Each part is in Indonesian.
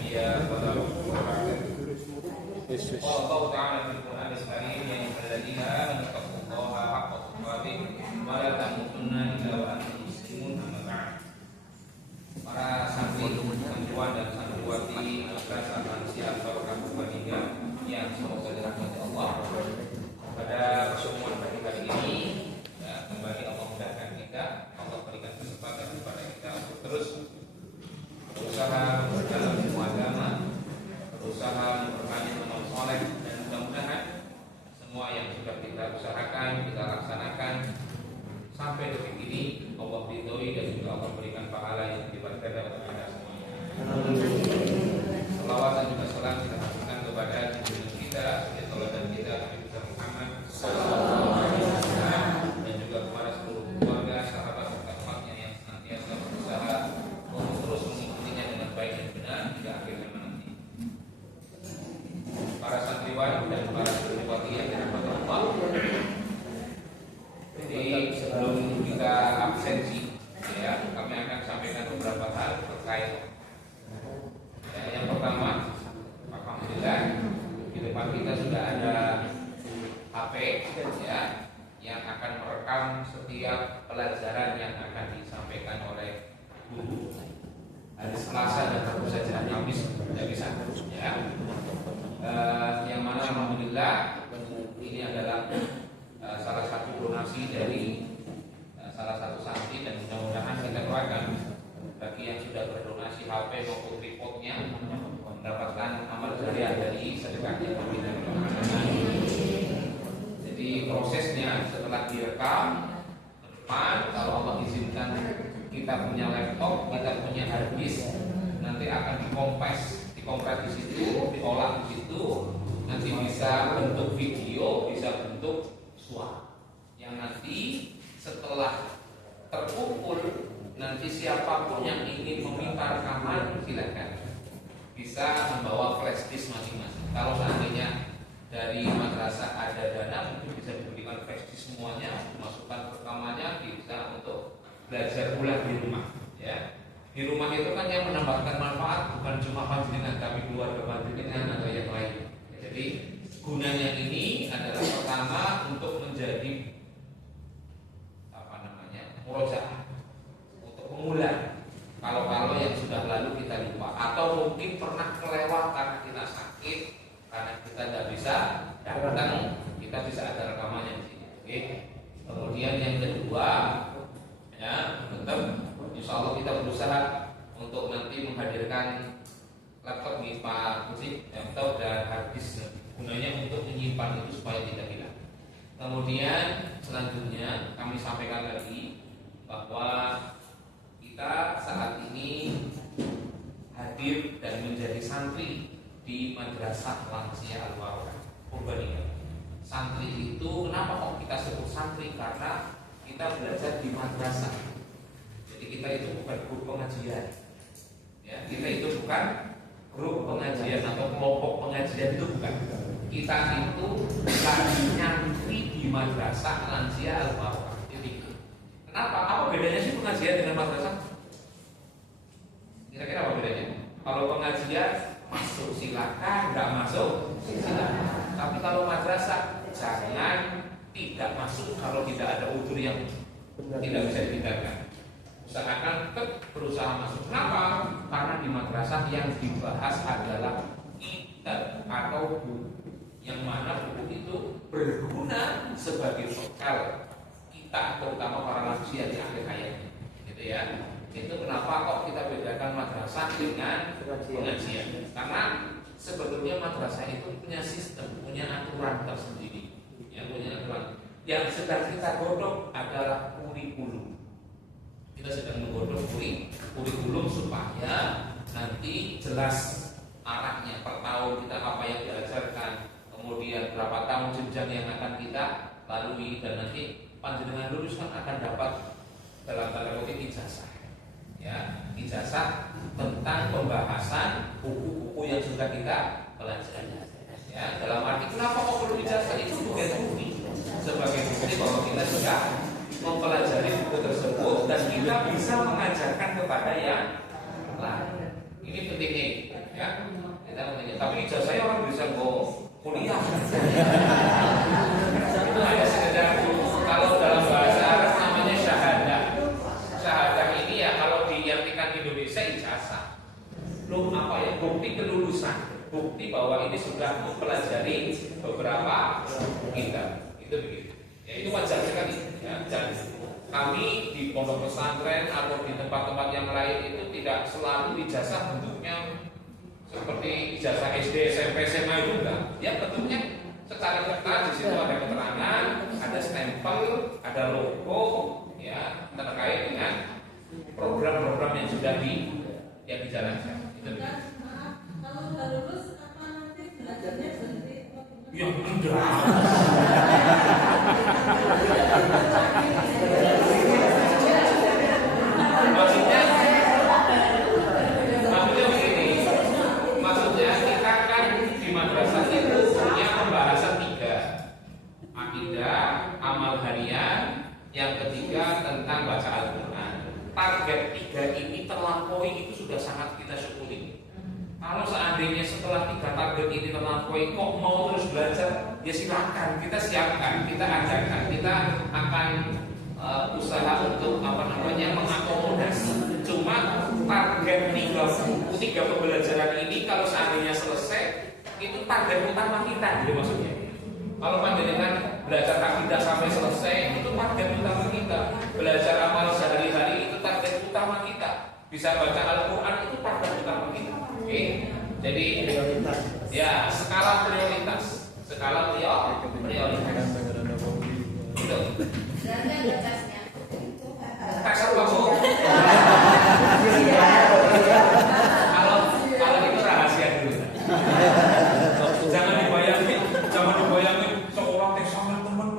Dia pada Allah Ta'ala di Quran Al-Karim yang alladzina yattaqullaha haqqa tuqatih wa la tamutunna illa wa antum muslimun amma ba'd. Para santri, santriwan dan santriwati Madrasah Manusia Barokah Muhammadiyah yang semoga dirahmati Allah. Pada pertemuan pagi hari ini kembali Allah mudahkan kita, Allah berikan kesempatan kepada kita untuk terus berusaha dalam ilmu agama, berusaha memperbanyak amal soleh, dan mudah-mudahan semua yang sudah kita usahakan, kita laksanakan sampai detik ini Allah ridhoi dan juga Allah berikan pahala yang dilipat ganda untuk kita semuanya. Salawat dan juga salam kita haturkan kepada junjungan kita, dan kita Nabi Muhammad dan juga kepada seluruh keluarga, sahabat serta umatnya yang senantiasa berusaha untuk terus mengikutinya dengan baik dan benar hingga akhir zaman nanti. Para santriwan dan para santriwati yang dirahmati Allah. Jadi sebelum kita absensi, kami akan sampaikan beberapa hal terkait. Yang pertama, alhamdulillah di depan kita sudah ada HP yang akan merekam setiap pelajaran yang akan disampaikan oleh guru. Hari Selasa dan Rabu saja, Kamis tidak bisa. Yang mana alhamdulillah ini adalah salah satu donasi dari salah satu santri, dan mudah-mudahan kita doakan bagi yang sudah berdonasi HP maupun tripodnya mendapatkan amal jariah dari sedekahnya. Jadi prosesnya setelah direkam ke depan, kalau Allah izinkan kita punya laptop, kita punya hard disk, nanti akan dikompres di situ, diolah di situ, nanti bisa bentuk video, bisa bentuk suara. Yang nanti setelah terkumpul, nanti siapapun yang ingin meminta rekaman silakan, bisa membawa flash disk masing-masing. Kalau seandainya dari madrasah ada dana, mungkin bisa diberikan flash disk semuanya, masukkan rekamannya, bisa untuk belajar ulang di rumah. Di rumah itu kan yang menambahkan manfaat bukan cuma panjenengan, tapi keluarga panjenengan atau yang lain. Jadi gunanya ini adalah pertama untuk menjadi murojaah, untuk mengulang kalau yang sudah lalu kita lupa, atau mungkin pernah kelewat karena kita sakit, karena kita tidak bisa datang, kita bisa ada rekamannya di sini. Oke. Kemudian yang kedua, tetap insya Allah kita berusaha untuk nanti menghadirkan laptop di Pak Musik, laptop dan hard disk, gunanya untuk menyimpan itu supaya tidak hilang. Kemudian selanjutnya kami sampaikan lagi bahwa kita saat ini hadir dan menjadi santri di Madrasah Lansia Al-Barokah Purbalingga. Santri itu kenapa kok kita sebut santri? Karena kita belajar di madrasah. Jadi kita itu bukan grup pengajian. Kita itu bukan grup pengajian atau kelompok pengajian, itu bukan. Kita itu lagi nyantri di Madrasah Lansia Al-Barokah. Kenapa? Apa bedanya sih pengajian dengan madrasah? Kira-kira apa bedanya? Kalau pengajian masuk silakan, nggak masuk silakan. Tapi kalau madrasah jangan tidak masuk kalau tidak ada udzur yang tidak bisa dihindarkan. Usahakan tetap berusaha masuk. Kenapa? Karena di madrasah yang dibahas adalah kitab atau buku, yang mana buku itu berguna sebagai bekal kita, terutama para manusia di akhir hayatnya, Itu kenapa kok kita bedakan madrasah dengan pengajian? Karena sebetulnya madrasah itu punya sistem, punya aturan tersendiri, punya aturan. Yang sedang kita godok adalah kurikulum. Kita sedang menggodok kurikulum supaya nanti jelas arahnya per tahun kita apa yang diajarkan, kemudian berapa tahun jenjang yang akan kita lalui, dan nanti panjenengan lulus kan akan dapat dalam tanda kutip ijazah, ijazah tentang pembahasan buku-buku yang sudah kita pelajari. Dalam arti kenapa kok perlu ijazah? Itu sebagai bukti bahwa kita sudah mempelajari buku tersebut dan kita bisa mengajarkan kepada yang lain. Ini pentingnya. Tapi ijazahnya orang bisa kuliah. Itu hanya sekedar, kalau dalam bahasa Arab namanya syahadah. Syahadah ini ya kalau diartikan Indonesia ijazah. Apa ya? Bukti kelulusan, bukti bahwa ini sudah mempelajari beberapa kitab. Itu begitu. Ya itu wajar sekali. Ya, dan kami di pondok pesantren atau di tempat-tempat yang lain itu tidak selalu ijazah bentuknya seperti ijazah SD, SMP, SMA itu enggak. Ya bentuknya secara kertas, di situ ada keterangan, ada stempel, ada logo, ya terkait dengan program-program yang sudah dijalankan. Itu begitu. Kalau sudah lulus, apa nanti belajarnya berhenti? Ya enggak. Maksudnya begini. Maksudnya kita kan di madrasah itu punya pembahasan 3. Akidah, amal harian, yang ketiga tentang baca Al-Quran. Target 3 ini terlampaui itu sudah sangat kita syukuri. Kalau seandainya setelah 3 target ini terlampaui kok mau terus belajar, ya silakan, kita siapkan, kita adakan, kita akan usaha untuk mengakomodasi. Cuma target 3 pembelajaran ini kalau seandainya selesai, itu target utama kita, gitu maksudnya. Kalau panjenengan belajar akidah sampai selesai, itu target utama kita. Belajar amal sehari-hari itu target utama kita. Bisa baca Al-Quran itu target utama kita. Oke, jadi ya skala prioritas, skala prioritas. Itu. Tes apa bu? Kalau itu rahasia dulu. Jangan dibayangin seorang tes sama teman.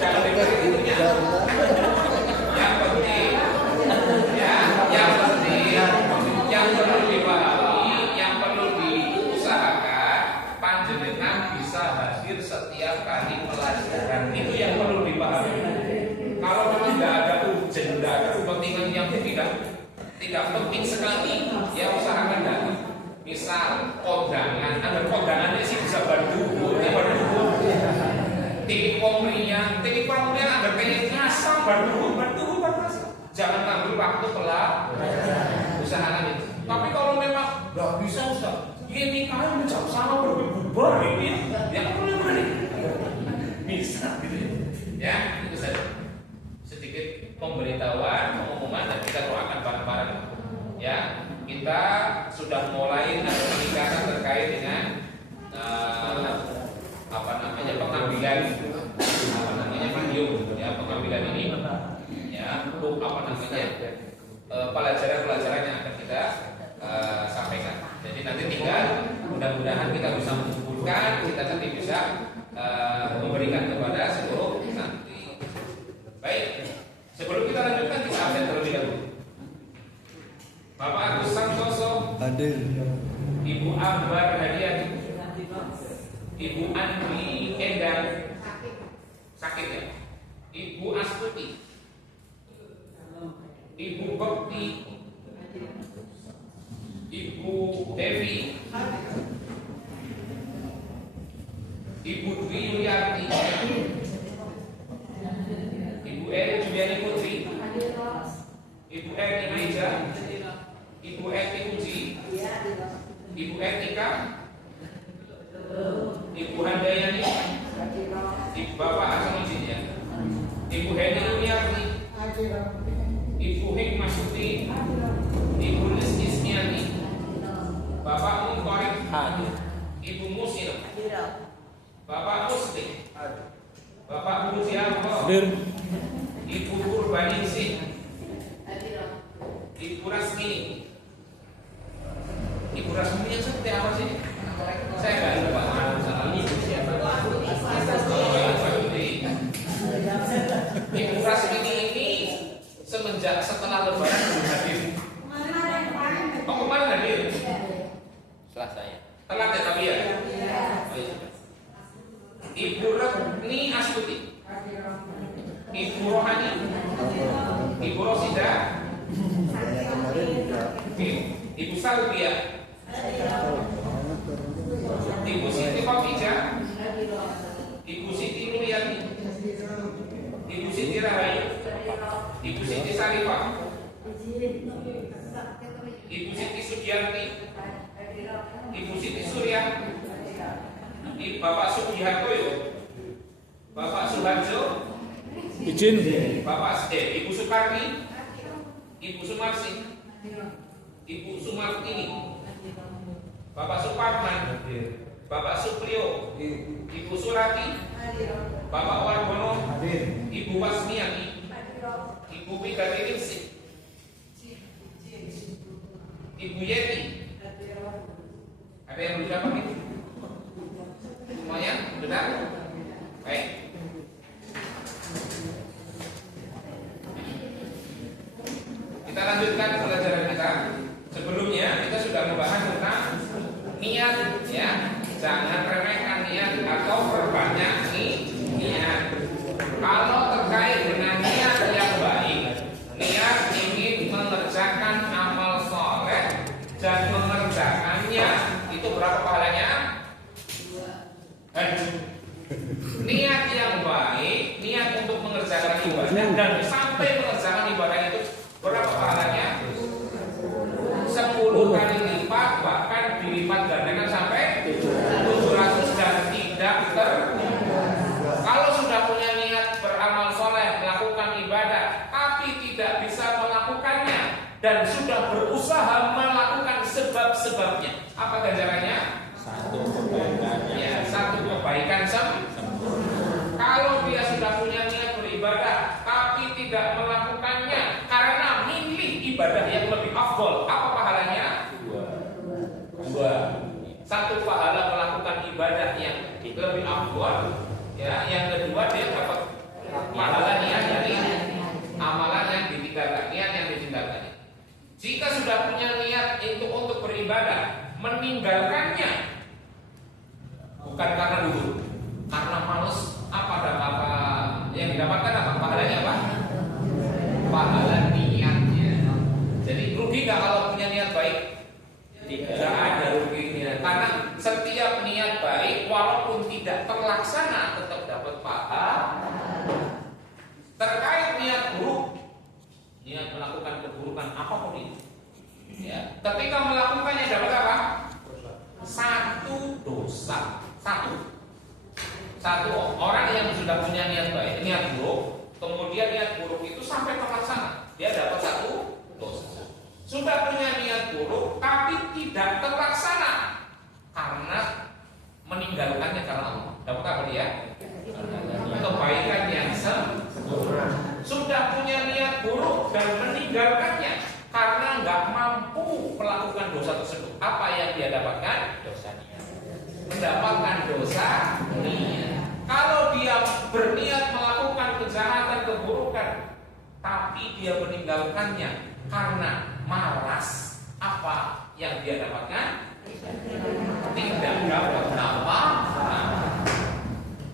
Jangan dibayangin itunya. Yang perlu dipahami, yang perlu diusahakan, panjenengan bisa hadir setiap kali pelajaran. Itu yang perlu dipahami. Kalau memang tidak ada urgen, tidak ada kepentingan yang tidak penting sekali, ya usahakan datang. Misal kondangan, ada kondangannya sih bisa bantu, ya bantu. Tinggi pemilihan ada pengen ngasal bantu. Jangan ngambil waktu usahakan itu. Tapi kalau memang nggak bisa Ustaz, ini kalian jam sama berbubar ini, ya boleh bisa gitu ya. Itu saja sedikit pemberitahuan, pengumuman, dan kita doakan bareng-bareng. Ya, kita sudah mulai ada peningkatan terkait dengan pengambilan video, ya pengambilan ini. Ya, untuk pelajaran-pelajaran yang akan kita sampaikan. Jadi nanti tinggal mudah-mudahan kita bisa mengumpulkan, kita nanti bisa memberikan kepada seluruh santri. Baik, sebelum kita lanjutkan kita absen terlebih dahulu. Bapak Agus Santoso hadir. Ibu Akbar Hadiah, Ibu Andri Endang sakit ya. Ibu Astuti, Ibu Bekti, Ibu Devi, Ibu Dwi Yuliarti, Ibu Eri Juliani Putri, Ibu Eri Meja, Ibu Eti Uji, Ibu Etika, Ibu Handayani, Ibu Bapak Asmiji ya, Ibu Heni Yuliarti, Ibu Hikmah Suti, Ibu Lis Ismiani, Bapak Mungkorik, Ibu Musil, Bapak Musti, Bapak Mujianto, Ibu Purbaningsih, Ibu Rasmini. Ibu Rasmini yang seperti apa sih? Saya nggak lupa. Ibu siapa? Ibu Rasmini ini semenjak setelah Lebaran belum hadir. Oh kemarin hadir? Selasa ya. Telat ya tapi ya. Ibu Retni Astuti, Ibu Rohani, Ibu Rosida, Oke. Ibu Salvia, Ibu Siti Khadijah, Ibu Siti Nuryani, Ibu Siti Rahayu, Ibu Siti Sarifah, Ibu Siti Sugiarti, Ibu Siti Surya, Bapak Sugiharto, Bapak Suharjo, Izin. Ibu Sukarni, Ibu Sumarsi, Ibu Sumartini, Bapak Suparman, Bapak Supriyo, Ibu Surati, Bapak Wargono, Ibu Wasmiati, Ibu Wigatingsi, Ibu Yeti. Ada yang belum dapat itu? Semuanya sudah? Baik. Kita lanjutkan pelajaran kita. Sebelumnya kita sudah membahas tentang niat, ya. Jangan remehkan niat atau perbanyak niat. Kalau terkait dengan niat yang baik, niat ingin mengerjakan amal soleh dan mengerjakannya, itu berapa pahalanya? Niat yang baik, niat untuk mengerjakan ibadah dan sampai mengerjakan ibadah itu berapa pahalanya? 10 kali lipat, bahkan dilipat gandakan sampai 700 dan tidak kalau sudah punya niat beramal soleh, melakukan ibadah, tapi tidak bisa melakukannya dan sudah berusaha melakukan sebab-sebabnya, apa ganjarannya? Satu kebaikan sempurna. Kalau dia sudah punya niat beribadah tapi tidak melakukannya karena milih ibadah yang lebih afdol, apa pahalanya? 2. Satu pahala melakukan ibadah yang lebih afdol, ya. Yang kedua dia dapat pahala niat dari amalan yang ditinggalkan, niat yang ditinggalkannya. Jika sudah punya niat untuk beribadah, meninggalkannya bukan karena dulu, karena males, apa yang didapatkan apa pahalanya apa? Pahala niatnya. Jadi rugi nggak kalau punya niat baik? Tidak ada ruginya, karena setiap niat baik walaupun tidak terlaksana tetap dapat pahala. Terkait niat buruk, niat melakukan keburukan apapun itu, ya, ketika melakukannya dapat apa? Satu dosa. Satu orang yang sudah punya niat baik, niat buruk, kemudian niat buruk itu sampai terlaksana, dia dapat satu dosa. Sudah punya niat buruk tapi tidak terlaksana karena meninggalkannya karena Allah, dapat apa dia? Kebaikan yang sempurna. Sudah punya niat buruk dan meninggalkannya karena nggak mampu melakukan dosa tersebut, apa yang dia dapatkan? Dosa niat. Mendapatkan dosa niat. Kalau dia berniat melakukan kejahatan, keburukan, tapi dia meninggalkannya karena malas, apa yang dia dapatkan? Tidak dapat apa.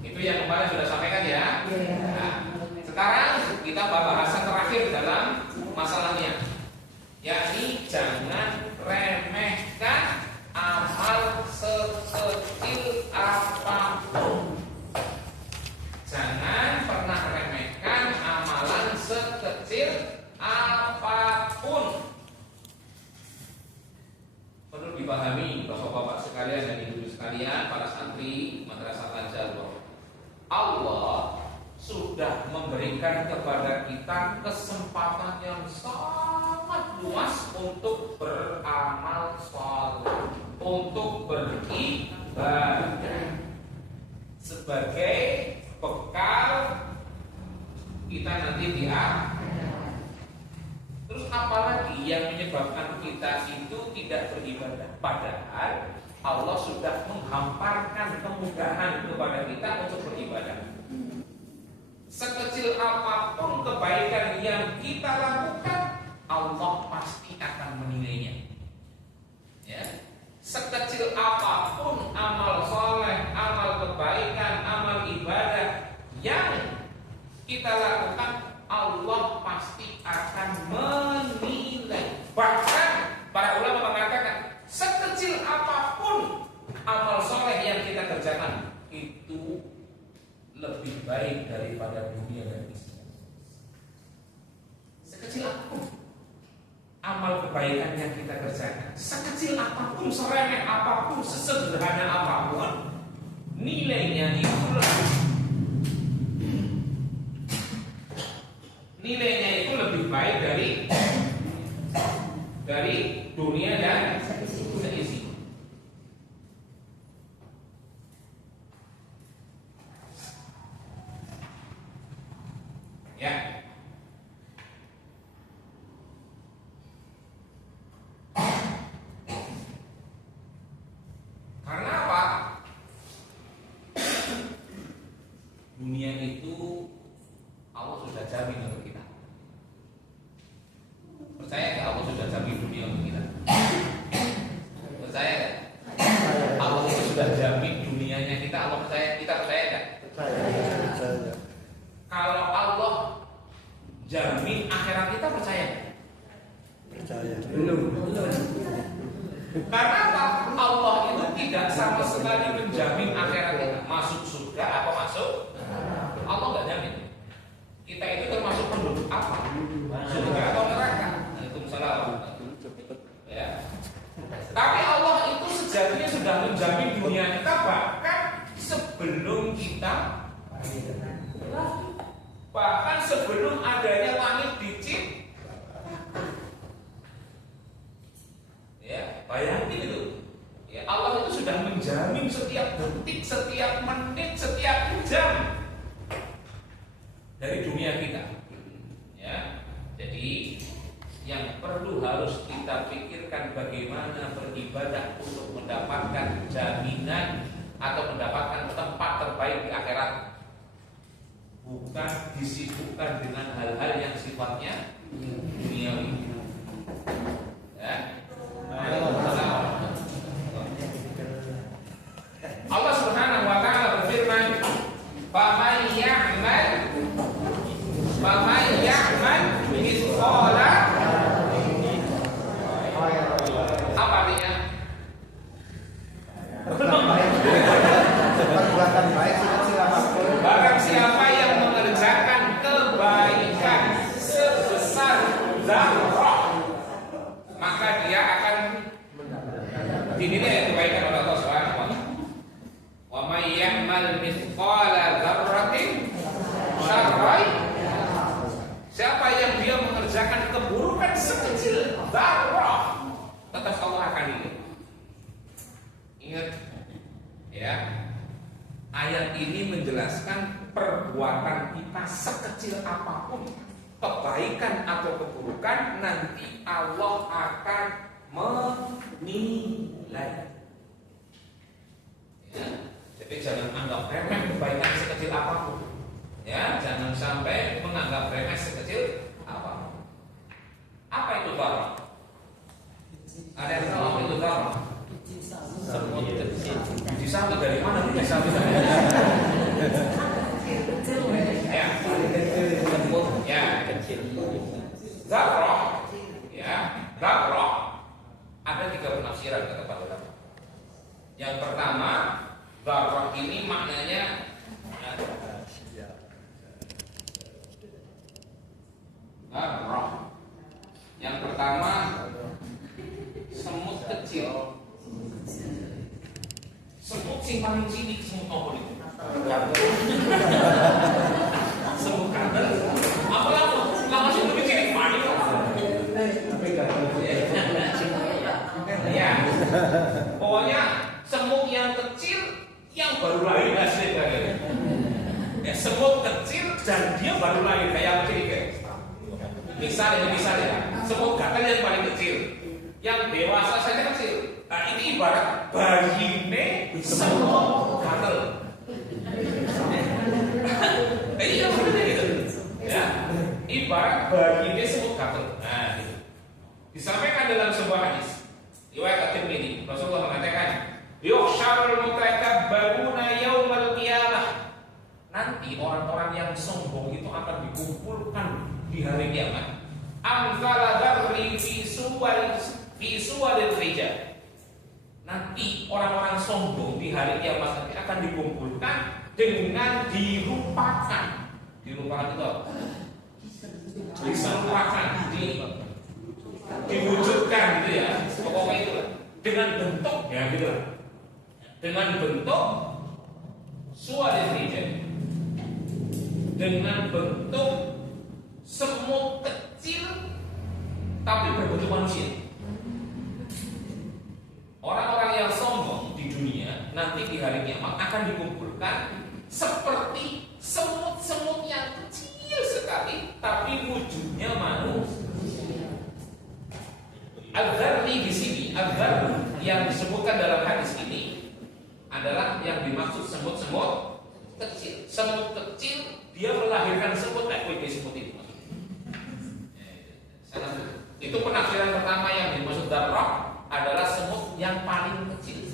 Itu yang kemarin sudah sampaikan ya. Nah, sekarang kita bahasan terakhir dalam masalahnya, yakni jangan remehkan amal sekecil apapun. Jangan pernah remehkan amalan sekecil apapun. Perlu dipahami bapak-bapak sekalian dan ibu sekalian, para santri Madrasah Al-Jalwah, Allah sudah memberikan kepada kita kesempatan yang sangat luas untuk beramal saleh, untuk beribadah sebagai bekal kita nanti di akhirat. Terus apalagi yang menyebabkan kita itu tidak beribadah? Padahal Allah sudah menghamparkan kemudahan kepada kita untuk beribadah. Sekecil apapun kebaikan yang kita lakukan, Allah pasti akan menilainya. Ya. Sekecil apapun amal soleh, amal kebaikan, amal ibadah yang kita lakukan, Allah pasti akan menilai. Bahkan amal kebaikan yang kita kerjakan, sekecil apapun, seremeh apapun, sesederhana apapun, nilainya itu lebih baik dari dunia dan seisi. Ya. Karena apa? Dunia itu Allah sudah jamin untuk kita. Percaya nggak Allah sudah jamin dunia untuk kita? Percaya nggak? Allah itu sudah jamin dunianya kita. Allah percaya, kita percaya nggak? Percaya. Kalau Allah jamin akhirat kita, percaya nggak? Percaya. Belum. Karena apa? Allah itu tidak sama sekali menjamin akhirat kita masuk surga atau masuk. Allah nggak jamin. Kita itu termasuk penduduk apa? Surga atau neraka? Waalaikumsalam. Ya. Tapi Allah itu sejatinya sudah menjamin dunia kita bahkan sebelum kita, bahkan sebelum adanya langit diciptakan. Ya, bayangin itu. Ya, Allah itu sudah menjamin setiap detik, setiap menit, setiap jam dari dunia kita. Ya, jadi yang perlu harus kita pikirkan bagaimana beribadah untuk mendapatkan jaminan atau mendapatkan tempat terbaik di akhirat. Bukan disibukkan dengan hal-hal yang sifatnya duniawi. Ya. Allah Subhanahu wa taala berfirman, "Faman ya'mal mithqala" apa artinya? Perbuatan baik sekecil apapun. Barang siapa yang mengerjakan kebaikan sebesar zarrah, maka dia akan dinilai kebaikan oleh Allah Subhanahu wa taala. Wa may ya'mal mithqala dzarratin syarran, siapa yang dia mengerjakan keburukan sekecil dzarrah, tetap Allah akan dinilai. Ingat ya, ayat ini menjelaskan perbuatan kita sekecil apapun, kebaikan atau keburukan, nanti Allah akan menilai. Ya, jadi jangan anggap remeh kebaikan sekecil apapun. Ya, jangan sampai menganggap remeh sekecil apapun. Apa itu dharrah? Ada yang tahu apa itu dharrah? Semut kecil. Biji sawi dari mana biji sawi? Ya, Semut ya, kecil. Zarrah, ya, zarrah. Ada 3 penafsiran kata para ulama. Yang pertama, zarrah ini maknanya zarrah. Yang pertama, semut kecil. Semut sing paling cilik, semut apa itu? Semut kantel. Apa langsung lebih cilik mana? Ya, pokoknya semut yang kecil yang baru lahir hasilnya. Ya, semut kecil dan dia baru lahir kayak kecil kayak. Misalnya, semut gatel yang paling kecil, yang dewasa saja kecil. Nah ini ibarat bayine semut gatel. Iya maksudnya gitu. Ya, ibarat bayine semut gatel. Nah, gitu. Disampaikan dalam sebuah hadis riwayat At-Tirmidzi, Rasulullah mengatakan, "Yuhsyarul mutakabbaruna yaumal qiyamah." Nanti orang-orang yang sombong itu akan dikumpulkan di hari kiamat. Amsala dzarri fi suwaril rijal. Nanti orang-orang sombong di hari kiamat nanti akan dikumpulkan dengan dirupakan itu apa? Diserupakan, diwujudkan gitu ya. Pokoknya itu lah. Dengan bentuk ya gitu lah. Dengan bentuk suara netizen, dengan bentuk semut kecil tapi berbentuk manusia. Orang-orang yang sombong di dunia nanti di hari kiamat akan dikumpulkan seperti semut-semut yang kecil sekali tapi wujudnya manusia. Al-Dharri di sini, Al-Dharri yang disebutkan dalam hadis ini adalah yang dimaksud semut-semut kecil. Semut kecil dia melahirkan semut kayak semut itu. Itu penafsiran pertama yang dimaksud Dharrah adalah semut yang paling kecil.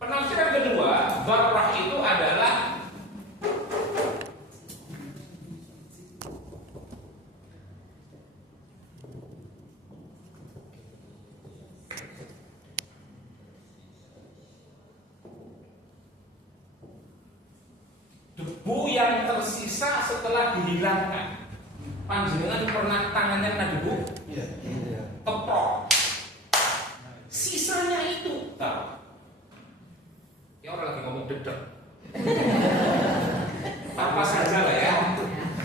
Penafsiran kedua, Dharrah itu adalah debu yang tersisa setelah dihilangkan. Panjenengan pernah tangannya kena debu? Iya. Keprok. Sisanya itu tahu. Ya orang lagi ngomong dedek. Apa saja lah ya.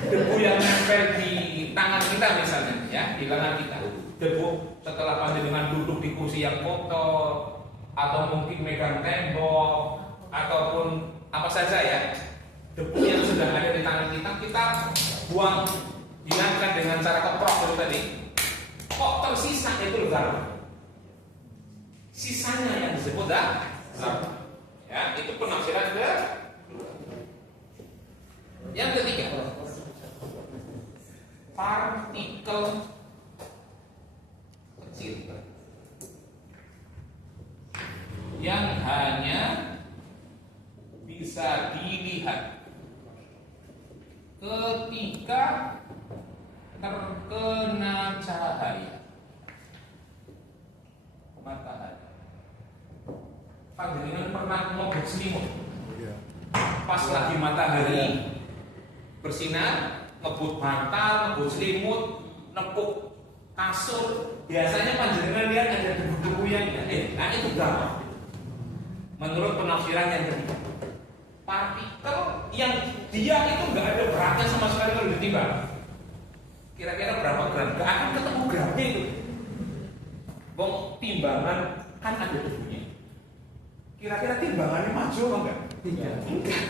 Debu yang nempel di tangan kita misalnya ya, di lengan kita. Debu setelah panjenengan duduk di kursi yang kotor atau mungkin megang tembok ataupun apa saja ya. Debu yang sudah ada di tangan kita buang, hilangkan dengan cara keprok seperti tadi. Kok tersisa itu Dharrah. Sisanya yang disebut Dharrah. Ya, itu penafsiran kedua. Yang ketiga, partikel kecil yang hanya bisa dilihat ketika terkena cahaya matahari. Panjenengan pernah ngebut selimut? Pas lagi matahari bersinar, ngebut bantal, ngebut selimut, nepuk kasur. Biasanya panjenengan lihat ada debu-debu yang nah itu Dharrah. Menurut penafsiran yang ketiga, partikel yang dia itu nggak ada beratnya sama sekali kalau ditimbang. Kira-kira berapa gram? Gak akan ketemu gramnya itu. Bong timbangan kan ada debunya. Kira-kira timbangannya maju apa enggak? Enggak.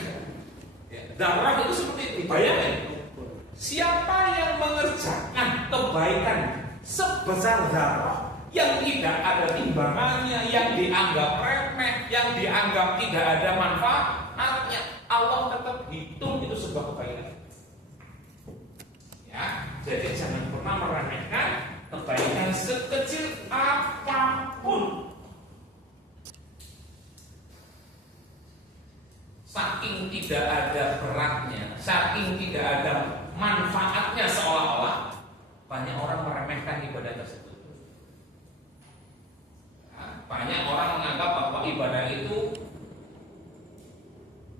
Ya, Dharrah itu seperti itu. Bayangin. Siapa yang mengerjakan kebaikan sebesar Dharrah yang tidak ada timbangannya, yang dianggap remeh, yang dianggap tidak ada manfaatnya, Allah tetap hitung itu sebuah kebaikan. Ya, jadi jangan pernah meremehkan kebaikan sekecil apapun. Saking tidak ada beratnya, saking tidak ada manfaatnya seolah-olah banyak orang meremehkan ibadah tersebut. Banyak orang menganggap bahwa ibadah itu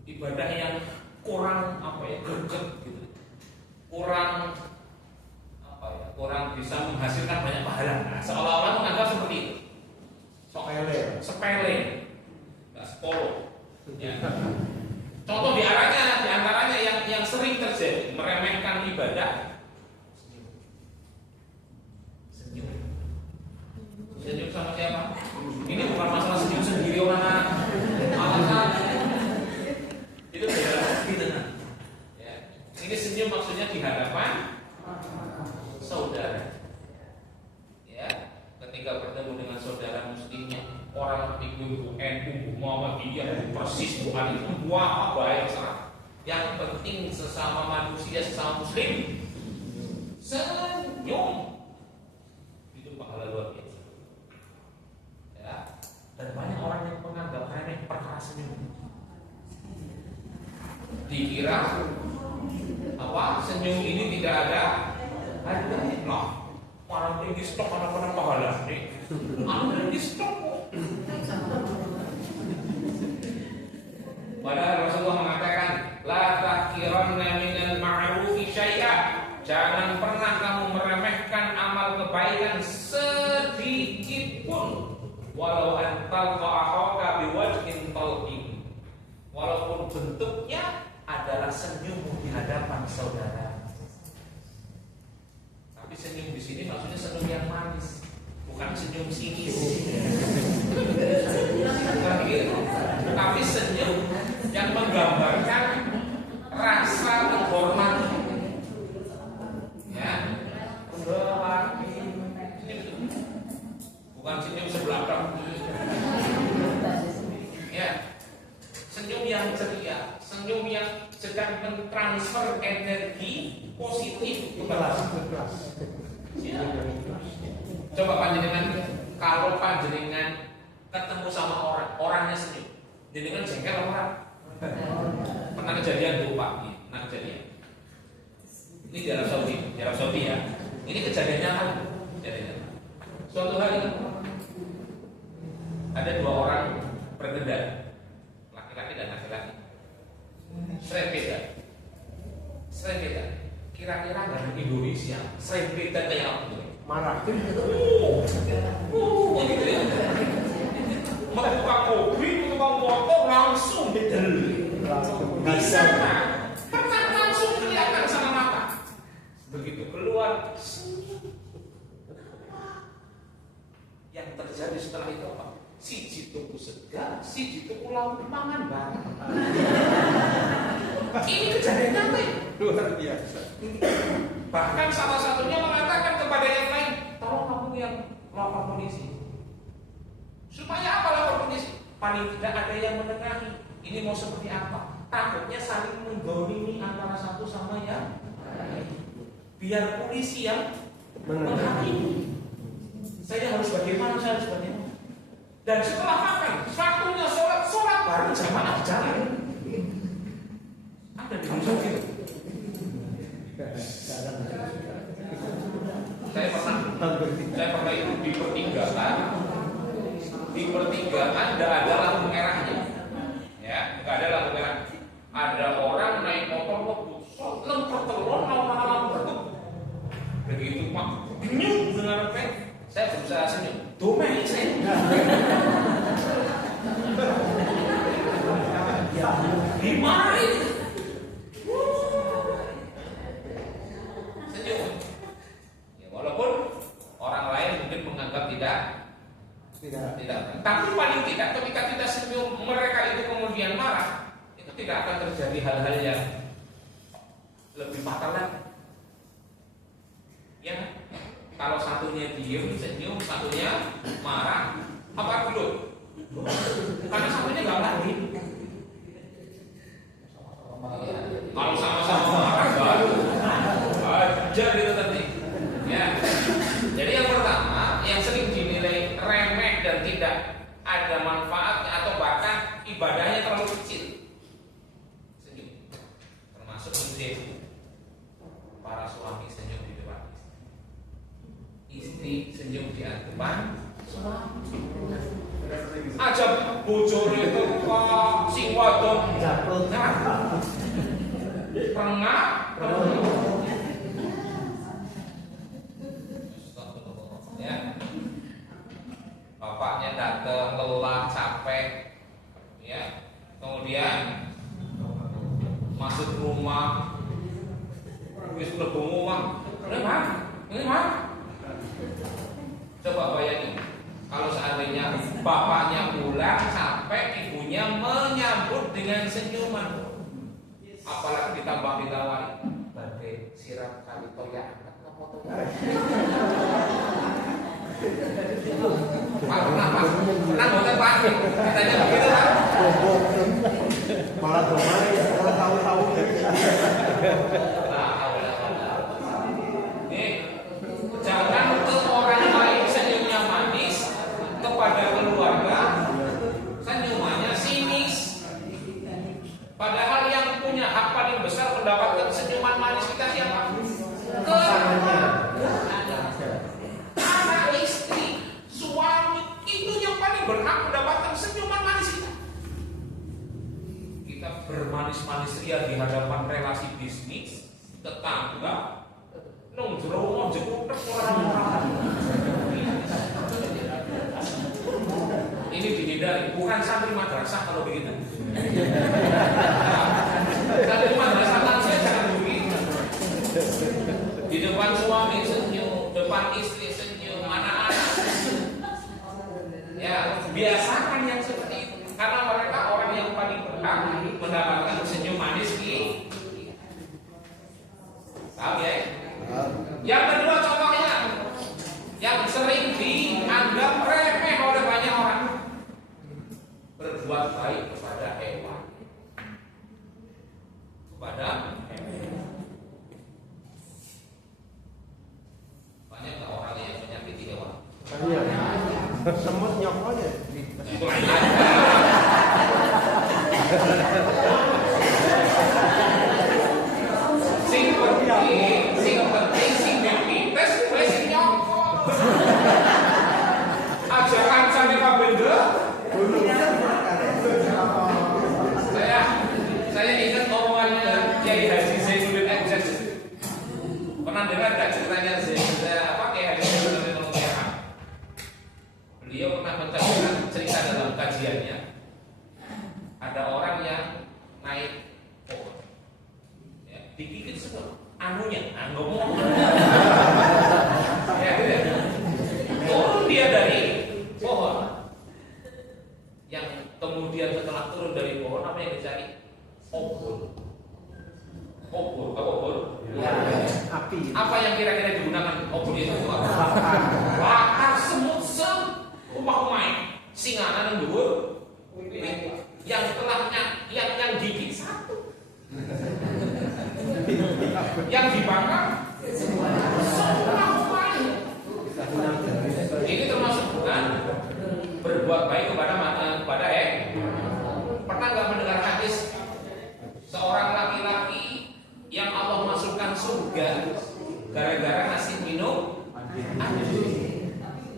ibadah yang kurang greget gitu, kurang kurang bisa menghasilkan banyak pahala. Nah, seolah-olah menganggap seperti itu. Sepele, nggak sepolo. Ya. Contoh diantaranya yang sering terjadi meremehkan ibadah. Senyum sama siapa? Ini bukan masalah senyum sendiri orang alasan. Itu beda lagi dengan. Ya. Ini senyum maksudnya di hadapan saudara. Ya, ketika bertemu dengan saudara muslimnya, orang ikut NU, Muhammadiyah, persis bukan itu buah baik salah. Yang penting sesama manusia, sesama muslim senyum. Itu pahala luar biasa. Dan banyak orang yang menganggap remeh perkara senyum. Dikira senyum ini tidak ada harganya. Lah, orang tinggi stok anak-anak pahala nih. Anak tinggi stok. Padahal Rasulullah mengatakan, la tahqiranna minal ma'rufi syai'a. Jangan pernah kamu meremehkan amal kebaikan sedikit pun, walau antal akhaka biwajhin talqin, walaupun bentuknya adalah senyum di hadapan saudara. Tapi senyum di sini maksudnya senyum yang manis, bukan senyum sinis. Tapi senyum yang menggambarkan rasa menghormati. Ya, bukan senyum sebelah belakang. Ya, senyum yang ceria, senyum yang sedang mentransfer energi positif kepada ya. Coba panjenengan, kalau panjenengan ketemu sama orang, orangnya senyum, jenengan jengkel orang. Pernah kejadian tuh Pak, pernah kejadian. Ini di Arab Saudi ya. Ini kejadiannya kan, suatu hari ada dua orang berkendara, laki-laki dan laki-laki, serempeta. Kira-kira dari Indonesia serempeta kayak apa? Marahin gitu. Gitu ya. Membuka kopi, membuka motor langsung bedel. Bisa kan langsung kelihatan sama mata. Begitu keluar, yang terjadi setelah itu apa? Si tuku segar, si tuku lauk mangan bareng. Ini kejadian nyata. Luar biasa. Bahkan salah satunya mengatakan kepada yang lain, tolong kamu yang lapor polisi. Supaya apa lapor polisi? Paling tidak ada yang menengahi. Ini mau seperti apa? Takutnya saling menggolimi antara satu sama yang lain. Biar polisi yang menghakimi. Saya harus bagaimana? Dan setelah makan, satunya sholat bareng jamaah di jalan. Ada di Arab Saudi. Saya pernah itu di pertigaan. Di pertigaan tidak ada lampu merahnya. Ya, nggak ada lampu merah. Ada orang naik motor lempar telur, lampu bertutup. Begitu Pak, bingung dengan apa? Saya berusaha senyum. Domeh saya. Gimana ini? Senyum. Ya, walaupun orang lain mungkin menganggap tidak. Tapi paling tidak ketika kita senyum, mereka itu kemudian marah, itu tidak akan terjadi hal-hal yang lebih fatal lagi. Ya, kalau satunya diem senyum, satunya marah, apa dulu? Karena satunya nggak lagi. Kalau sama-sama marah baru aja gitu tadi. Ya. Jadi yang pertama, yang sering dinilai remeh dan tidak ada manfaatnya atau bahkan ibadahnya terlalu kecil, senyum. Termasuk mungkin para suami senyum di depan istri, senyum di depan suami. Aja bojone itu kok sing wadon jatuh pengah ya. Bapaknya datang lelah capek ya, kemudian masuk rumah wis mlebu omah. Ini mah coba bayangin kalau seandainya bapaknya pulang capek, ibunya menyambut dengan senyuman, apalagi ditambah ditawari badhe sirap kali toya angkat foto. Pernah nonton Pak? Ditanya begitu Pak? Malah kemarin setelah tahu-tahu. Jangan ke orang lain senyumnya manis, kepada keluarga senyumannya sinis. Padahal yang punya hak paling besar mendapatkan senyuman manis kita siapa? Anak, istri, suami, itu yang paling berhak mendapatkan senyuman manis kita. Kita bermanis-manis ria di hadapan relasi bisnis, tetangga, nong jero jekutek orang-orang. dihindari. Bukan santri madrasah kalau begitu. Santri madrasah manusia jangan begitu. Di depan suami senyum, depan istri senyum, anak-anak senyum. Ya, biasakan yang seperti itu. Karena mereka orang yang paling berhak mendapatkan senyum manis di. Tahu ya? Yang kedua contohnya yang sering dianggap remeh oleh banyak orang, berbuat baik kepada hewan. Banyak nggak orang yang menyakiti hewan? Semut nyokolnya. Itu lain lagi. Sing penting sing dipites kowe sing nyokol. Aja kancane kabeh nduk. Saya ingat omongannya Kiai Haji Zainuddin MZ. Pernah dengar enggak ceritanya Kiai Haji Zainuddin MZ? Beliau pernah menceritakan cerita dalam kajiannya. Ada orang yang naik pohon, ya, digigit semua anunya, ngomong. Ya, gitu ya. Turun dia dari pohon. Yang kemudian setelah turun dari pohon, apa yang dicari? Obor. Obor, apa obor? Ya, api. Apa yang kira-kira digunakan obor itu? Bakar semut rumah-rumah singanan yang dhuwur. Yang telahnya yang gigit satu. Yang dibakar semua rumah. Ini termasuk bukan berbuat baik kepada Pernah nggak mendengar hadis seorang laki-laki yang Allah masukkan surga gara-gara ngasih minum air?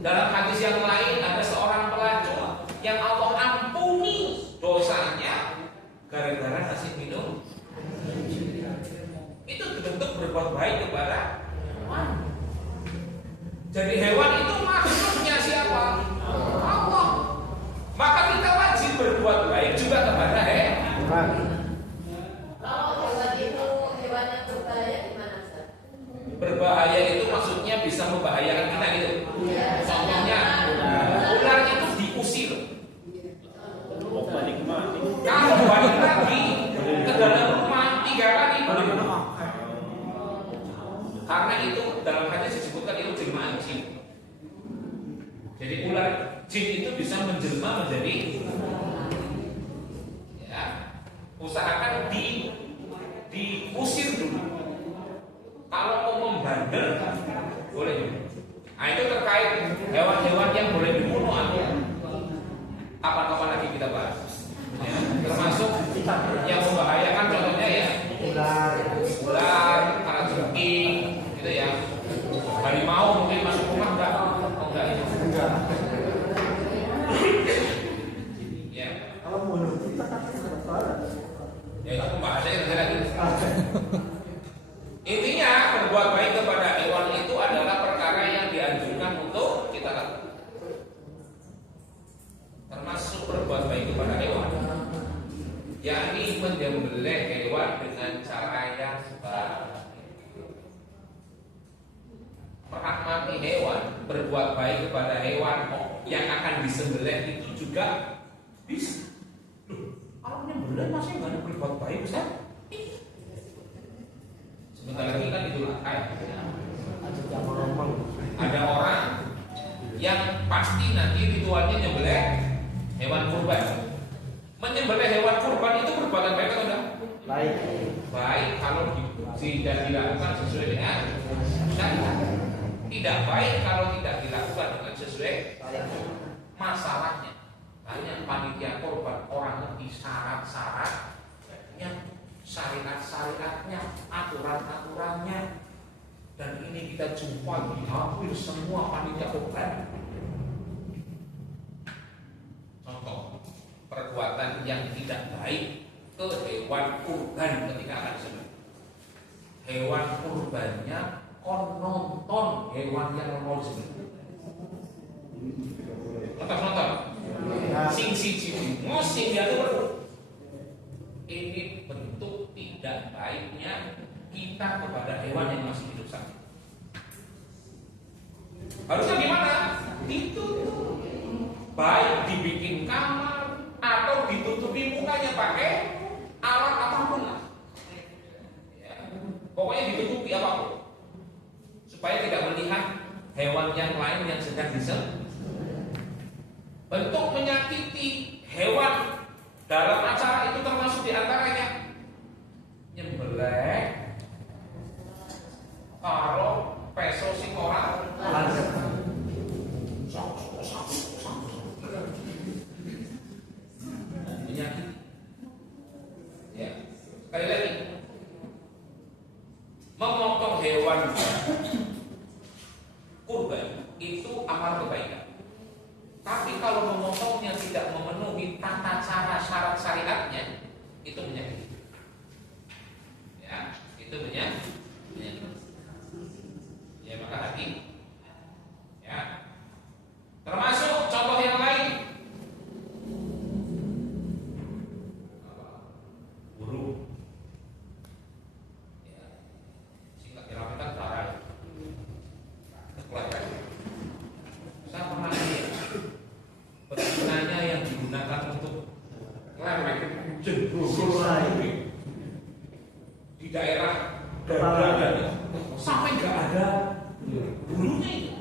Dalam hadis yang lain ada seorang pelacur yang Allah ampuni dosanya gara-gara ngasih minum. Itu bentuk berbuat baik kepada hewan. Jadi hewan itu makhluknya siapa? Allah. Maka kita wajib berbuat baik juga kepada hewan. Kalau hewan itu hewan yang berbahaya gimana, Ustaz? Berbahaya itu maksudnya bisa membahayakan kita gitu. Iya. Contohnya ular itu diusir. Kalau balik lagi ke dalam rumah 3 kali boleh. Karena itu dalam hadis disebutkan itu jelmaan jin. Jadi ular jin itu bisa menjelma menjadi, ya, usahakan diusir dulu. Kalau mau membandel boleh juga. Nah itu terkait hewan-hewan yang boleh dibunuh atau kapan-kapan lagi kita bahas. Ya, termasuk yang membahayakan contohnya ya ular, kalajengking, gitu ya. Harimau mungkin masuk rumah enggak? Oh enggak itu. Ya. Kalau bunuh kita kan Ya itu pembahasannya nanti lagi. Intinya berbuat baik kepada hewan itu adalah perkara yang dianjurkan untuk kita lakukan. Termasuk berbuat baik kepada hewan, yakni menyembelih hewan dengan cara yang baik. Merahmati hewan, berbuat baik kepada hewan yang akan disembelih itu juga bisa. Loh, kalau menyembelih masih nggak ada berbuat baik, Ustaz? Sebentar lagi kan Idul Adha. Ada orang yang pasti nanti ritualnya nyembelih hewan kurban. Menyembelih hewan kurban itu perbuatan baik atau enggak? baik. Baik kalau tidak dilakukan sesuai dengan syariat. Tidak baik kalau tidak dilakukan dengan sesuai masalahnya. Banyak panitia kurban orang lebih syarat-syaratnya, syariat-syariatnya, aturan-aturannya. Dan ini kita jumpa di hampir semua panitia kurban. Contoh perbuatan yang tidak baik ke hewan kurban ketika akan disembelih. Hewan kurbannya kon nonton hewan yang mau disembelih. Nonton. Sing pada hewan yang masih hidup saat ini. Harusnya gimana? Ditutup, baik dibikin kamar atau ditutupi mukanya pakai alat apapun lah. Ya. Pokoknya ditutupi apapun supaya tidak melihat hewan yang lain yang sedang disembelih. Bentuk menyakiti hewan dalam acara itu termasuk diantaranya nyembelih karo peso sing ora Lanjut. menyakiti. Ya, sekali lagi memotong hewan kurban itu amal kebaikan. Tapi kalau memotongnya tidak memenuhi tata cara syarat syariatnya, itu menyakiti. Ya, itu menyakiti. Ya, maka hati. Ya. Termasuk contoh yang lain. Burung. Ya. Singkat dirapikan darah. Kelihatan. Saya pernah lihat betinanya yang digunakan untuk lewek jenggot di daerah dada sampai nggak ada bulunya itu.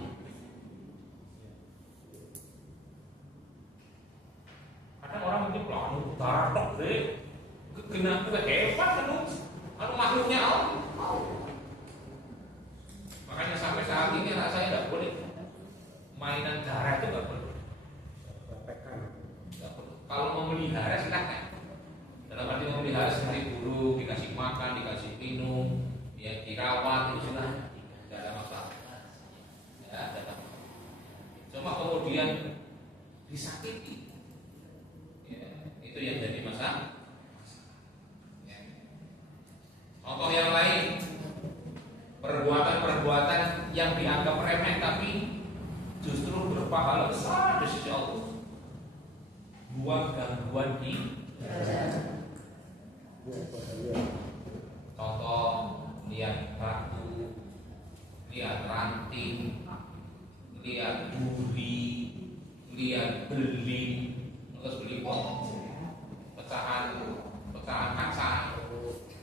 Kadang orang mungkin pelan darah tok deh, kena kue hebat kan, anu makhluknya makanya sampai saat ini anak saya nggak boleh mainan darah itu nggak boleh. Kalau memelihara silahkan. Dalam arti memelihara seperti burung, dikasih makan, dikasih minum, ya dirawat itu silahkan, tidak ada masalah. Ya, tidak ada masalah. Cuma kemudian disakiti, ya, itu yang jadi masalah. Ya. Contoh yang lain, perbuatan-perbuatan yang dianggap remeh tapi justru berpahala besar di sisi Allah. Buat gangguan di contoh lihat batu, lihat ranting, lihat duri, lihat beling, terus beli pecahan kaca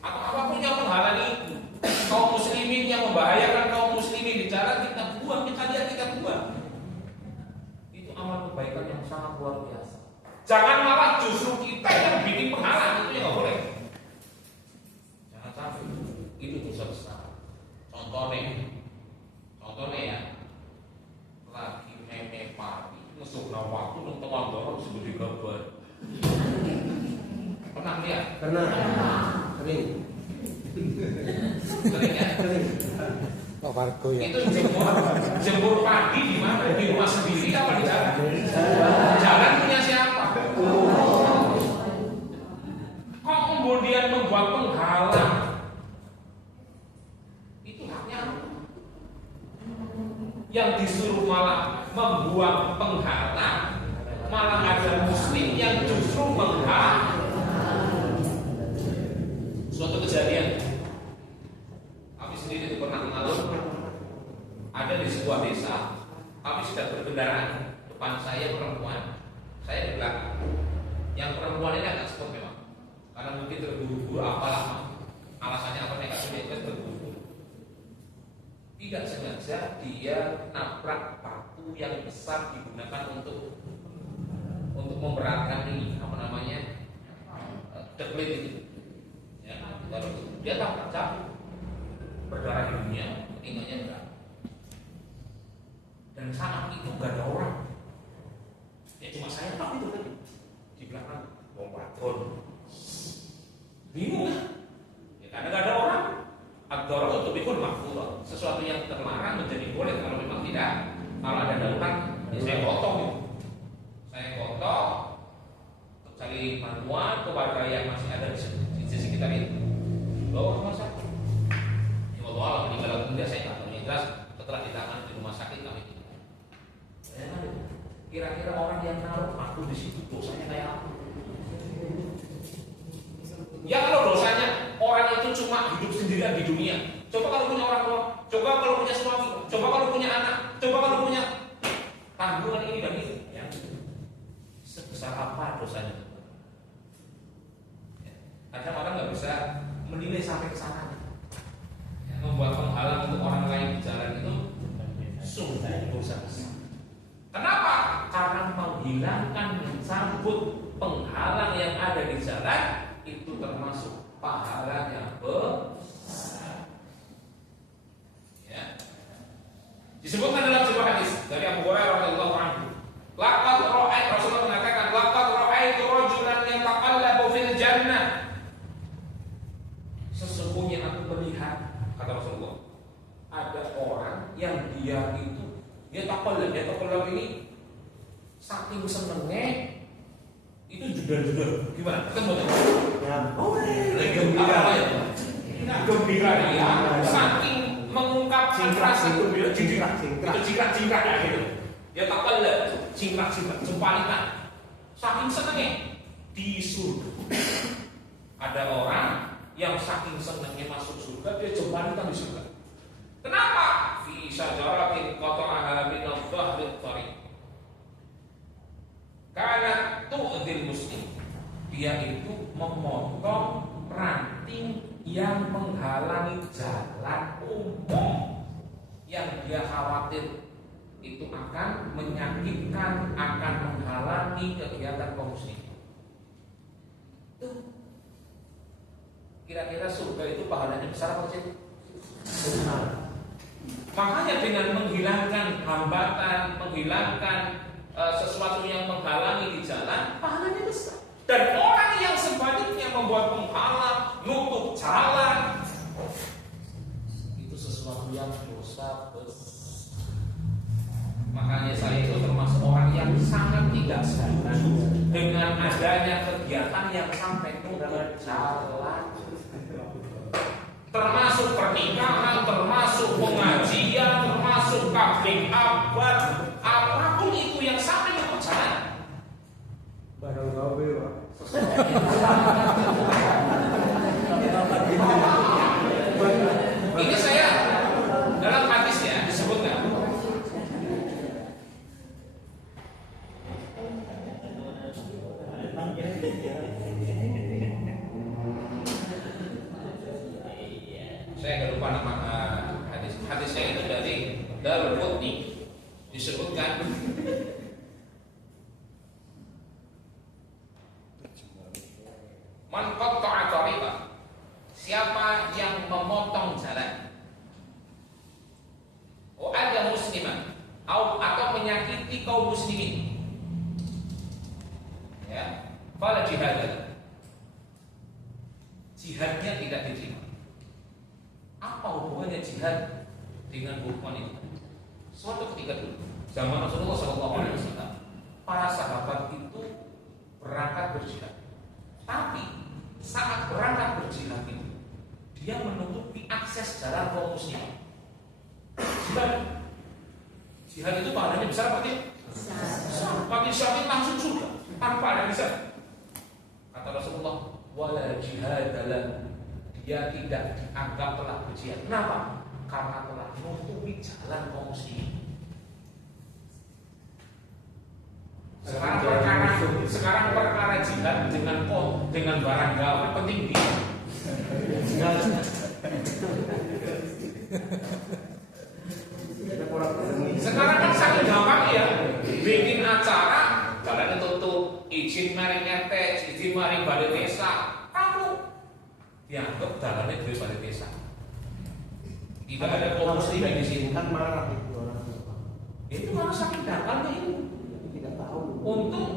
atau apapun yang menghalangi kaum muslimin yang membahayakan kaum muslimin di jalan, kita buang, kita lihat, kita buang. Itu amal kebaikan yang sangat luar biasa. Jangan malah justru kita yang bikin penghalang, itu yang nggak boleh. Jangan sampai itu dosa besar. Contohnya ya, lagi meme party, ngesuk waktu nonton dorong segede gabar. Pernah lihat? Pernah. Sering. Sering ya? Sering. Pak Margo ya. Itu jemur padi di mana? Di rumah sendiri apa di jalan? Jalan punya siapa? Kok kemudian membuat penghalang? Itu haknya. Yang disuruh malah membuang penghalang, malah ada muslim yang justru menghalang. Suatu kejadian, kami sendiri itu pernah mengalami. Ada di sebuah desa, kami sedang berkendaraan, depan saya perempuan, saya di belakang. Yang perempuan ini agak sport memang, karena mungkin terburu-buru apalah, alasannya apa mereka sudah terburu-buru. Tidak sengaja dia nabrak batu yang besar digunakan untuk memberatkan ini apa namanya deklit itu. Ya, dia tabrak jatuh, berdarah hidungnya, telinganya enggak. Dan saat itu gak ada orang, ya cuma saya tak itu tadi di belakang bombaton. Bingung kan? Ya karena gak ada orang. Ad-darar untuk ikut makfurah. Sesuatu yang terlarang menjadi boleh kalau memang tidak. Kalau ada darurat, ya saya potong itu. Saya potong untuk cari bantuan kepada yang masih ada di sekitar itu. Bawa rumah sakit. Ya Allah Allah meninggal dunia saya nggak tahu jelas. Setelah ditangani di rumah sakit kami. Kira-kira orang yang naruh aku di situ dosanya kayak apa? Ya kalau dosanya orang itu cuma hidup sendirian di dunia. Coba kalau sebesar apa dosanya. Ya. Kadang orang nggak bisa menilai sampai ke sana. Ya, membuat penghalang untuk orang lain di jalan itu sungguh dosa besar. Kenapa? Karena menghilangkan, mencabut penghalang yang ada di jalan itu termasuk pahala yang besar. Ya. Disebutkan dalam sebuah hadis dari Abu Hurairah radhiyallahu anhu. Laqad ra'aitu, Rasulullah mengatakan, laqad ra'aitu rajulan yataqallabu fil jannah. Sesungguhnya aku melihat, kata Rasulullah, ada orang yang dia taqallab ini saking senengnya itu judul-judul. Gimana? Kita mau coba. Ya. Gembira ya. Saking mengungkapkan rasa gembira, jingkrak ya gitu. Ya taqallab, jingkrak, jempalitan. Saking senengnya di surga. Ada orang yang saking senengnya masuk surga, dia jempalitan di surga. Kenapa? Fi syajaratin qata'aha min al-dhahri tariq. Karena tu'dil muslim. Dia itu memotong ranting yang menghalangi jalan umum yang dia khawatir itu akan menyakitkan, akan menghalangi kegiatan kaum muslimin. Tuh. Kira-kira surga itu pahalanya besar apa kecil? Besar. Makanya dengan menghilangkan hambatan, menghilangkan sesuatu yang menghalangi di jalan, pahalanya besar. Dan orang yang sebaliknya membuat penghalang, nutup jalan, itu sesuatu yang dosa besar. Makanya saya itu termasuk orang yang sangat tidak senang dengan adanya kegiatan yang sampai nutup jalan. Termasuk pernikahan, termasuk pengajian, termasuk tabligh akbar, apapun itu yang sampai berjalan. Barang gawe, Pak. Ini saya dalam hadisnya disebutkan. Saya agak lupa nama hadis. Hadisnya itu dari Darul Qutni disebutkan man qatta'a tariqan, siapa yang memotong jalan, ada musliman atau menyakiti kaum muslimin, ya, fala jihad, jihadnya tidak diterima. Apa hubungannya jihad dengan hukuman itu? Suatu ketika dulu, zaman Rasulullah SAW, para sahabat itu berangkat berjihad. Tapi saat berangkat berjihad itu, dia menutupi akses jalan kaum muslimin. Jihad itu pahalanya besar apa tidak? Besar. Bagi syahid langsung surga tanpa ada bisa. Kata Rasulullah, wala jihad dalam, dia tidak dianggap telah berjihad. Kenapa? Karena telah menutupi jalan kaum muslimin. Sekarang perkara jihad dengan barang gawe penting dia. Sekarang kan sangat gampang ya, bikin acara, jalannya tutup, izin mari ngetes, izin mari balik desa, kamu dianggap jalannya dari balik desa. Tidak ada kaum muslimin di sini. Kan marah itu orang. Itu malah sakit dakwahnya itu. Tidak tahu. Untung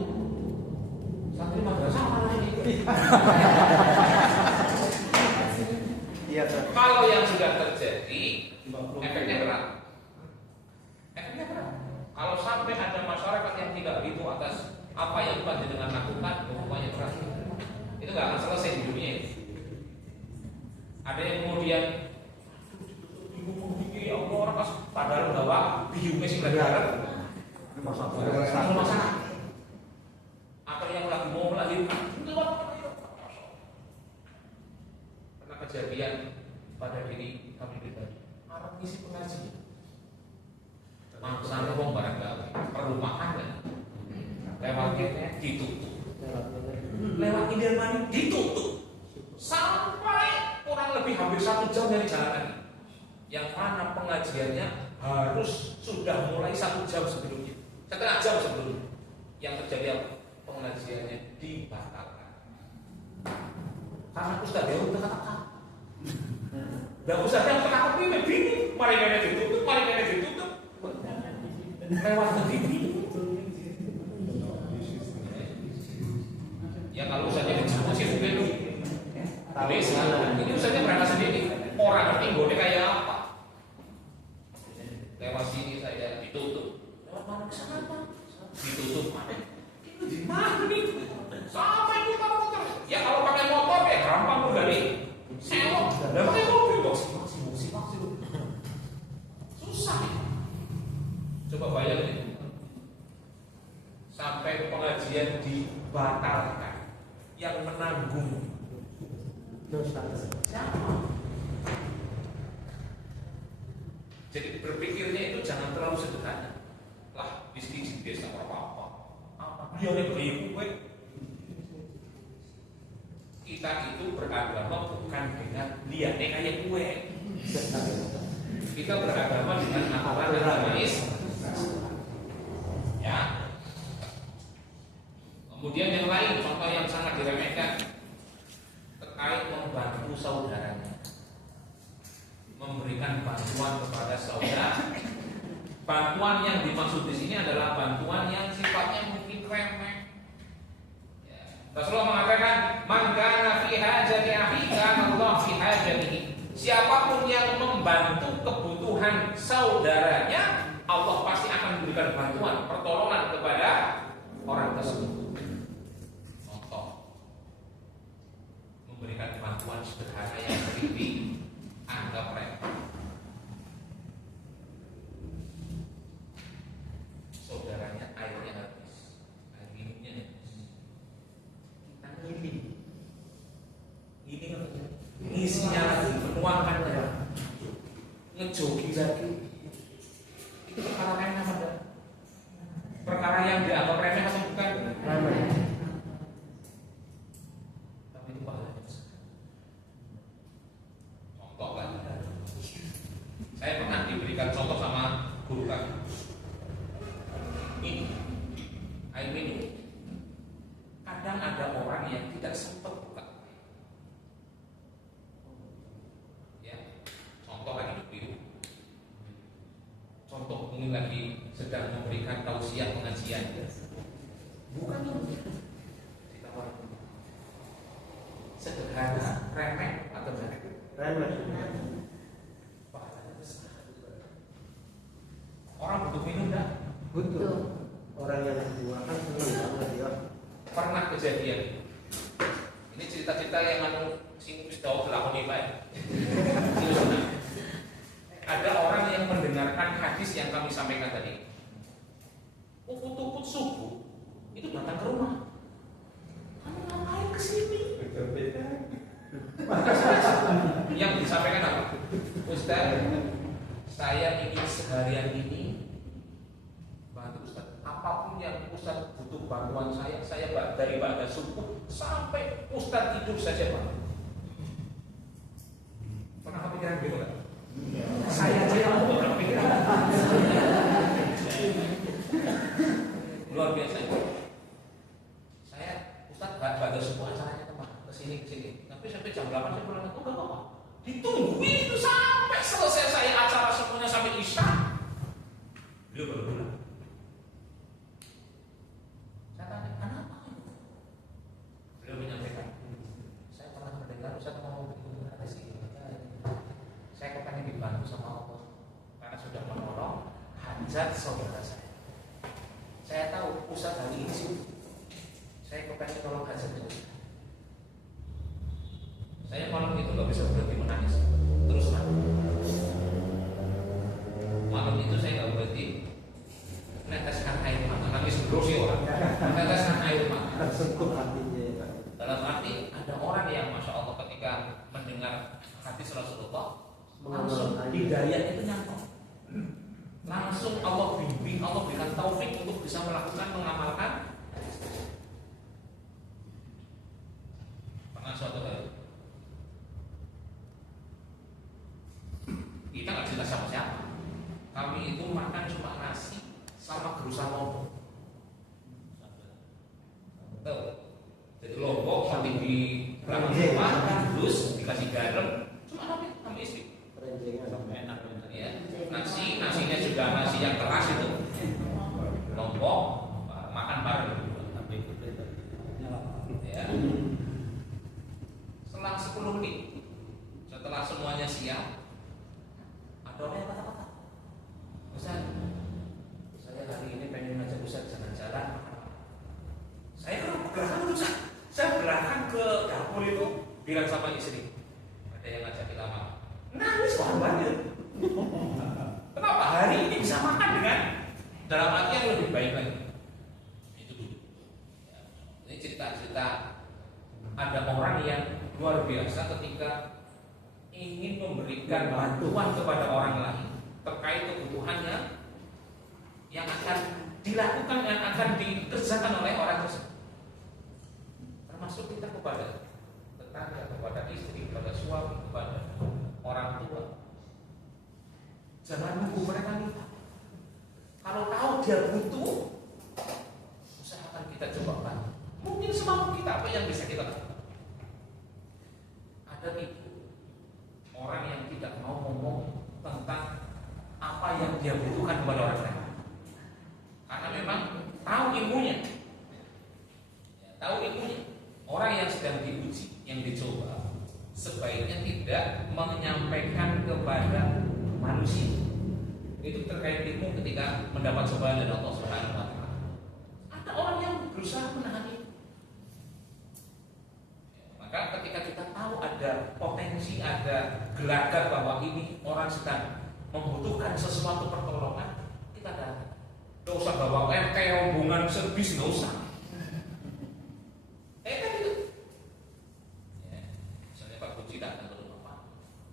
santri madrasah malah ini. Iya, Pak. Kalau yang sudah terjadi, efeknya berat. Efeknya berat. Kalau sampai ada masyarakat yang tidak ridho atas apa yang panjenengan lakukan, hukumannya berat. Itu nggak akan selesai di dunia ini. Ada yang kemudian bingung, ya Allah, orang pas padahal bahwa bingungnya sih belajar. Masalah. Apa yang lagi mau melahirkan? Pernah kejadian pada diri kami pribadi. Arab ngisi pengajian. Maksudnya wong barang gawe, perumahan kan. Lewat gate ditutup. Lewat Indramayu ditutup. Sampai kurang lebih hampir 1 jam dari jalan kaki. Yang mana pengajiannya harus sudah mulai 1 jam sebelumnya, 1,5 jam sebelumnya. Yang terjadi apa? Pengajiannya dibatalkan. Karena Ustaz dia udah kata-kata. Dan Ustaz yang kata-kata ini bingung. Mari ditutup, mari ditutup. Lewat TV. Ya kalau Ustaznya diskusi mungkin ini Ustaznya berangkat sendiri. Orang ngerti boleh kayak apa. Lewat sini saya ditutup. Lewat mana ke sana Pak? Ditutup mana? Itu di mana nih? Sampai kita motor. Ya kalau pakai motor ya gampang dari sewa. Dan pakai mobil maksimal. Susah. Coba bayangin. Sampai pengajian dibatalkan. Yang menanggung dosa. siapa? Jadi berpikirnya itu jangan terlalu sederhana. Lah, bisnis desa apa-apa. Dia beribu gue. Kita itu beragama bukan dengan liane kayak gue. Kita beragama dengan aturan agama Islam. Ya. Kemudian yang lain, contoh yang sangat diremehkan terkait membantu saudaranya, memberikan bantuan kepada saudara. Bantuan yang dimaksud di sini adalah bantuan yang sifatnya mungkin remeh. Ya. Rasulullah mengatakan, "Man kana fi hajati akhika, Allah fi hajatihi." Siapapun yang membantu kebutuhan saudaranya, Allah pasti akan memberikan bantuan, pertolongan kepada orang tersebut. Contoh, memberikan bantuan sederhana yang sering dianggap remeh. Saudaranya airnya habis, air minumnya habis. Kita ngisinya lagi, menuangkannya, ngejogi lagi. Itu perkara remeh apa? Perkara yang dianggap remeh atau bukan? Remeh. Tapi itu pahalanya besar. Contoh kan? Saya pernah diberikan contoh sama guru kami. Ini air minum. Kadang ada orang yang tidak sempat buka. Ya, contoh lagi dulu. Contoh mungkin lagi sedang memberikan tausiah pengajian. Bukan ditawar. Sederhana, remeh atau remeh? Remeh. Pahalanya besar. Orang butuh minum dah. Betul. Orang yang kedua kan senang banget ya. Pernah kejadian. Ini cerita-cerita yang sing wis tau dilakoni bae. Ada orang yang mendengarkan hadis yang kami sampaikan tadi. Ukut-ukut subuh itu datang ke rumah. Kamu ngapain kesini? Yang disampaikan apa? Ustaz, saya ingin seharian ini bantu Ustaz. Apapun yang Ustaz butuh bantuan saya dari ba'da subuh sampai Ustaz tidur saja Pak. Pernah kepikiran gitu kan? Saya aja yang mau berpikiran. Luar biasa. Saya Ustaz ba'da subuh acaranya teman kesini. Tapi sampai jam 8 saya pulang. Enggak apa-apa. Ditungguin itu sampai selesai saya acara semuanya sampai isya. Beliau baru pulang. Saya tanya, kenapa? Beliau menyampaikan, saya pernah mendengar Ustaz ngomong begini, ada sih. Saya kepengen dibantu sama Allah karena sudah menolong hajat saudara saya. Saya tahu Ustaz hari ini sih, saya kepengen tolong hajatnya Ustaz. Saya malam itu gak bisa berhenti menangis, terus nangis. Malam itu saya gak berhenti meneteskan air mata, nangis terus ya orang. Meneteskan air mata. Tersentuh hatinya ya. Dalam arti ada orang yang masya Allah ketika mendengar hadis Rasulullah langsung hidayah itu nyantol. Langsung Allah bimbing, Allah berikan taufik untuk bisa melakukan mengamalkan. seperti di belakang rumah, terus dikasih garam, cuma sama istri. Rencengan. Ya, nasinya juga nasi yang keras itu, lompok, makan bareng. Ya. Selang 10 menit, setelah semuanya siap, ada orang yang kata-kata, Ustaz, saya hari ini pengen ngajak Ustaz jalan-jalan. Saya kan belakang Ustaz, saya belakang ke dapur itu, bilang sama istri, ada yang ngajak kita makan. Nangis banget. Kenapa hari ini bisa makan dengan dalam arti yang lebih baik lagi? Itu dulu. Ya. Ini cerita-cerita ada orang yang luar biasa ketika ingin memberikan bantuan kepada orang lain terkait kebutuhannya yang akan dilakukan dan akan dikerjakan oleh orang tersebut. Termasuk kita kepada tetangga, kepada istri, kepada suami, kepada orang tua. Jangan nunggu mereka minta. Kalau tahu dia butuh, usahakan kita coba bantu. Mungkin semampu kita apa yang bisa kita lakukan. Ada itu orang yang tidak mau ngomong tentang apa yang dia butuhkan kepada orang lain, karena memang tahu ilmunya. Ya, tahu ilmunya. Orang yang sedang diuji, yang dicoba, sebaiknya tidak menyampaikan kepada manusia. Itu terkait ilmu ketika mendapat cobaan dari Allah Subhanahu wa taala. Ada orang yang berusaha menahan itu. Maka ketika kita tahu ada potensi, ada gelagat bahwa ini orang sedang membutuhkan sesuatu pertolongan, kita datang. Tidak usah bawa kayak rombongan servis, nggak usah. Kan itu. Ya, misalnya Pak Puji datang ke rumah Pak,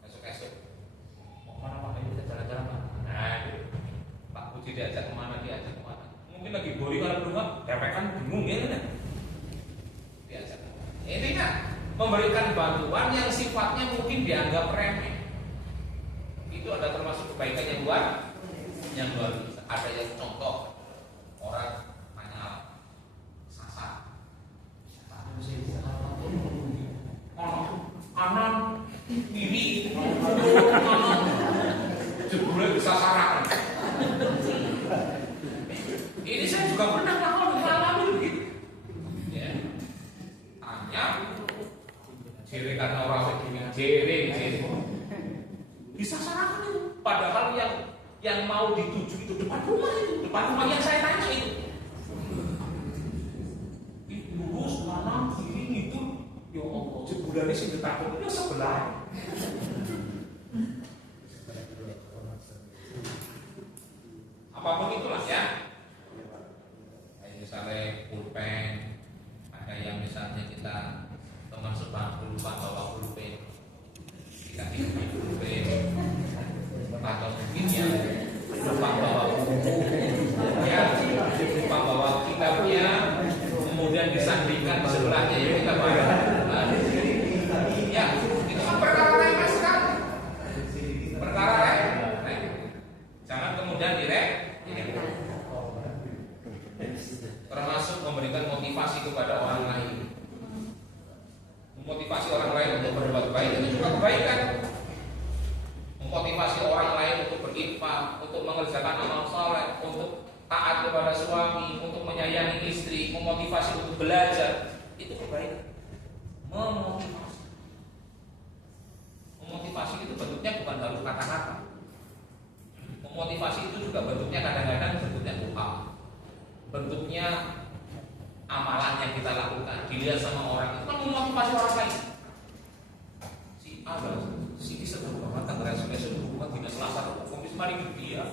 esok-esok mau kemana Pak? Ayo kita jalan-jalan Pak. Nah, itu. Pak Puji diajak kemana? Diajak kemana? Mungkin lagi boring kalau rumah, kan bingung ya kan? Diajak. Intinya memberikan bantuan yang sifatnya mungkin dianggap remeh. Itu ada termasuk kebaikan yang luar biasa. Ada yang contoh orang tanya sasar, kanan kiri kanan jebule bisa sasaran. Ini saya juga pernah mengalami begitu. Ya. Tanya jere karena orang segini jere bisa sasaran itu. Padahal yang mau dituju itu depan rumah yang saya tanya itu. Lurus kanan kiri itu, ya Allah, jebulane sing ditakoni ya sebelah. Apapun itulah ya. Kayak misalnya pulpen, ada yang misalnya kita termasuk bangku lupa bawa pulpen, kita dikasih pulpen, atau mungkin yang lupa bawa buku, ya lupa bawa kitabnya, kemudian disandingkan di sebelahnya ya kita baca. Ya itu kan perkara remeh sekali, perkara remeh. Jangan kemudian termasuk memberikan motivasi kepada orang lain. Memotivasi orang lain untuk berbuat baik itu juga kebaikan. Memotivasi orang lain untuk berinfak, untuk mengerjakan amal saleh, untuk taat kepada suami, untuk menyayangi istri, memotivasi untuk belajar, itu kebaikan. Memotivasi itu bentuknya bukan harus kata-kata. Memotivasi itu juga bentuknya kadang-kadang bentuknya doa, bentuknya amalan yang kita lakukan dilihat sama orang, itu kan memotivasi orang lain. Si A, si bisa berubah tanggal resolusi hubungan tidak selasa komis mari dia.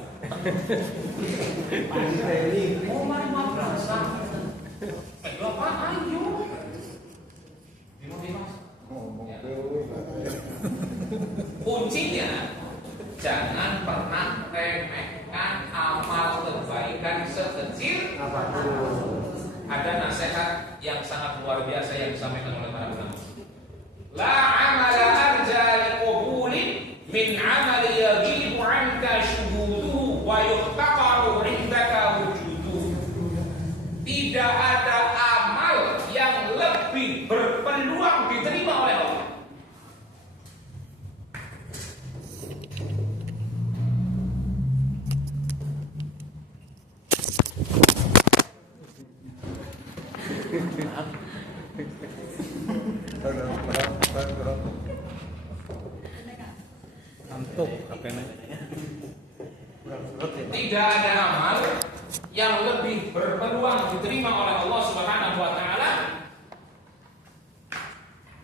Oh mari madrasah. Ayo apa ayo. Dimotivasi. Ya. Kuncinya jangan pernah remehkan amal kebaikan sekecil apapun. Ada nasihat yang sangat luar biasa yang disampaikan oleh para ulama. La amala arja liqubulin min amali yaghibu anka syuhuduhu wa yuhtaqaru indaka wujuduhu. Tidak ada amal yang lebih berpeluang Ngantuk katanya. Tidak ada amal yang lebih berpengaruh